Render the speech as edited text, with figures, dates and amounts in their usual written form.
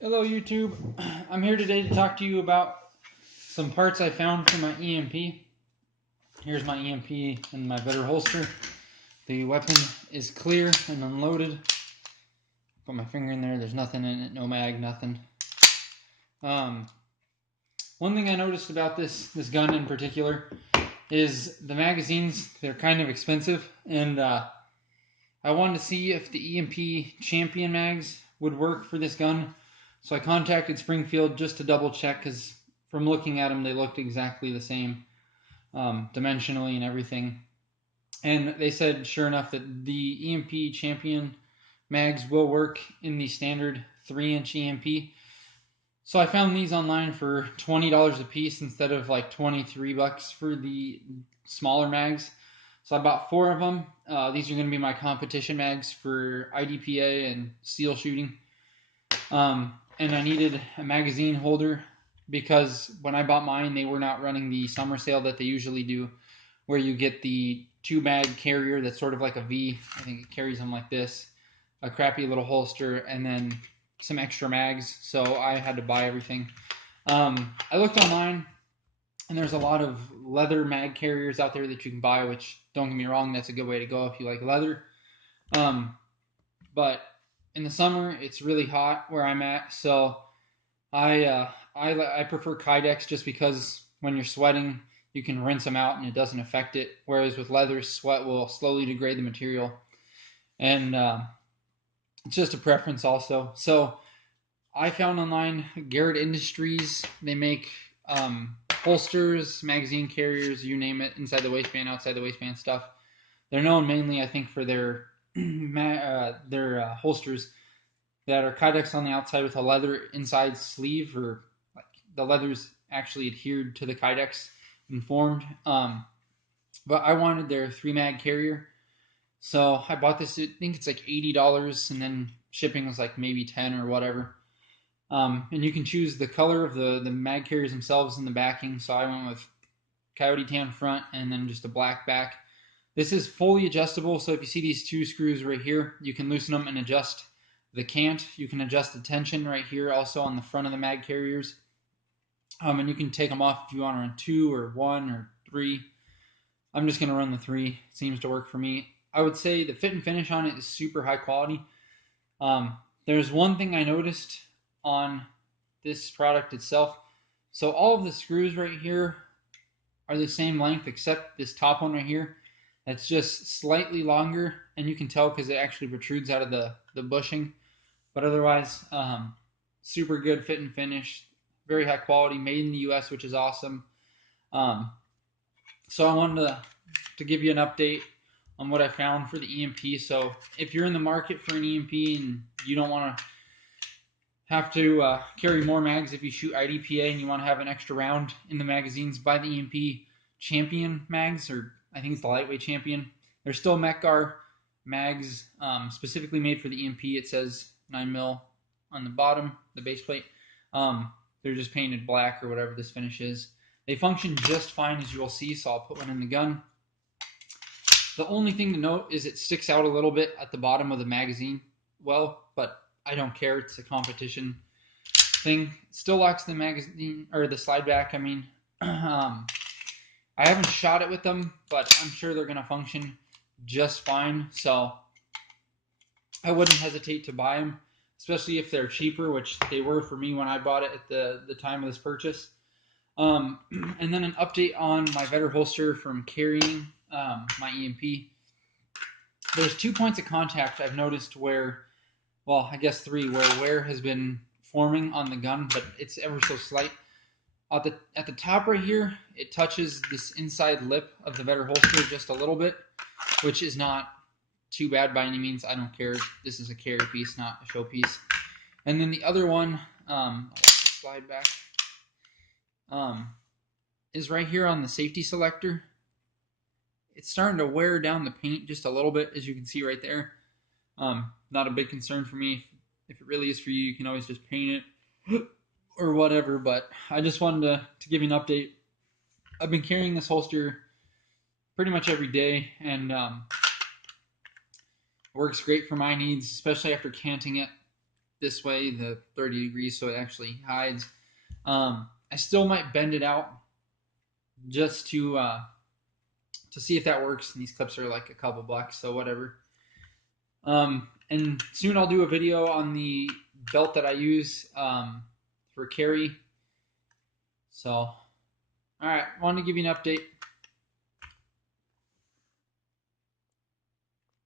Hello YouTube, I'm here today to talk to you about some parts I found for my EMP. Here's my EMP in my better holster. The weapon is clear and unloaded. Put my finger in there, there's nothing in it, no mag, nothing. One thing I noticed about this gun in particular is the magazines. They're kind of expensive, and I wanted to see if the EMP Champion mags would work for this gun. So I contacted Springfield just to double check, because from looking at them, they looked exactly the same, dimensionally and everything. And they said, sure enough, that the EMP Champion mags will work in the standard 3-inch EMP. So I found these online for $20 a piece instead of like $23 for the smaller mags. So I bought 4 of them. These are going to be my competition mags for IDPA and seal shooting. And I needed a magazine holder because when I bought mine, they were not running the summer sale that they usually do, where you get the 2-mag carrier that's sort of like a V. I think it carries them like this, a crappy little holster, and then some extra mags. So I had to buy everything. I looked online, and there's a lot of leather mag carriers out there that you can buy, which, don't get me wrong, that's a good way to go if you like leather. But in the summer, it's really hot where I'm at, so I prefer Kydex just because when you're sweating, you can rinse them out and it doesn't affect it. Whereas with leather, sweat will slowly degrade the material, and it's just a preference also. So I found online Garrett Industries. They make holsters, magazine carriers, you name it, inside the waistband, outside the waistband stuff. They're known mainly, I think, for their holsters that are Kydex on the outside with a leather inside sleeve, or like the leather's actually adhered to the Kydex and formed. But I wanted their 3-mag carrier, so I bought this. I think it's like $80, and then shipping was like maybe 10 or whatever. And you can choose the color of the mag carriers themselves in the backing. So I went with coyote tan front and then just a black back. This is fully adjustable, so if you see these 2 screws right here, you can loosen them and adjust the cant. You can adjust the tension right here also on the front of the mag carriers. And you can take them off if you want to run 2 or 1 or 3. I'm just going to run the 3. It seems to work for me. I would say the fit and finish on it is super high quality. There's one thing I noticed on this product itself. So all of the screws right here are the same length except this top one right here. That's just slightly longer, and you can tell because it actually protrudes out of the bushing. But otherwise, super good fit and finish, very high quality, made in the U.S., which is awesome. So I wanted to give you an update on what I found for the EMP. So if you're in the market for an EMP and you don't want to have to carry more mags if you shoot IDPA and you want to have an extra round in the magazines, buy the EMP Champion mags, or I think it's the lightweight Champion. They're still Mech-Gar mags, specifically made for the EMP. It says 9mm on the bottom, the base plate. They're just painted black or whatever this finish is. They function just fine, as you will see, so I'll put one in the gun. The only thing to note is it sticks out a little bit at the bottom of the magazine well, but I don't care. It's a competition thing. It still locks the magazine, or the slide back, I mean. I haven't shot it with them, but I'm sure they're going to function just fine. So I wouldn't hesitate to buy them, especially if they're cheaper, which they were for me when I bought it at the time of this purchase. And then an update on my Vetter holster from carrying my EMP. There's 2 points of contact I've noticed where, well, I guess 3, where wear has been forming on the gun, but it's ever so slight. At the top right here, it touches this inside lip of the Vetter holster just a little bit, which is not too bad by any means. I don't care. This is a carry piece, not a show piece. And then the other one, I'll just slide back, is right here on the safety selector. It's starting to wear down the paint just a little bit, as you can see right there. Not a big concern for me. If it really is for you, you can always just paint it or whatever, but I just wanted to give you an update. I've been carrying this holster pretty much every day, and works great for my needs, especially after canting it. this way, the 30 degrees, so it actually hides. I still might bend it out just to see if that works. And these clips are like a couple bucks, so whatever. And soon I'll do a video on the belt that I use for carry. So, all right, wanted to give you an update.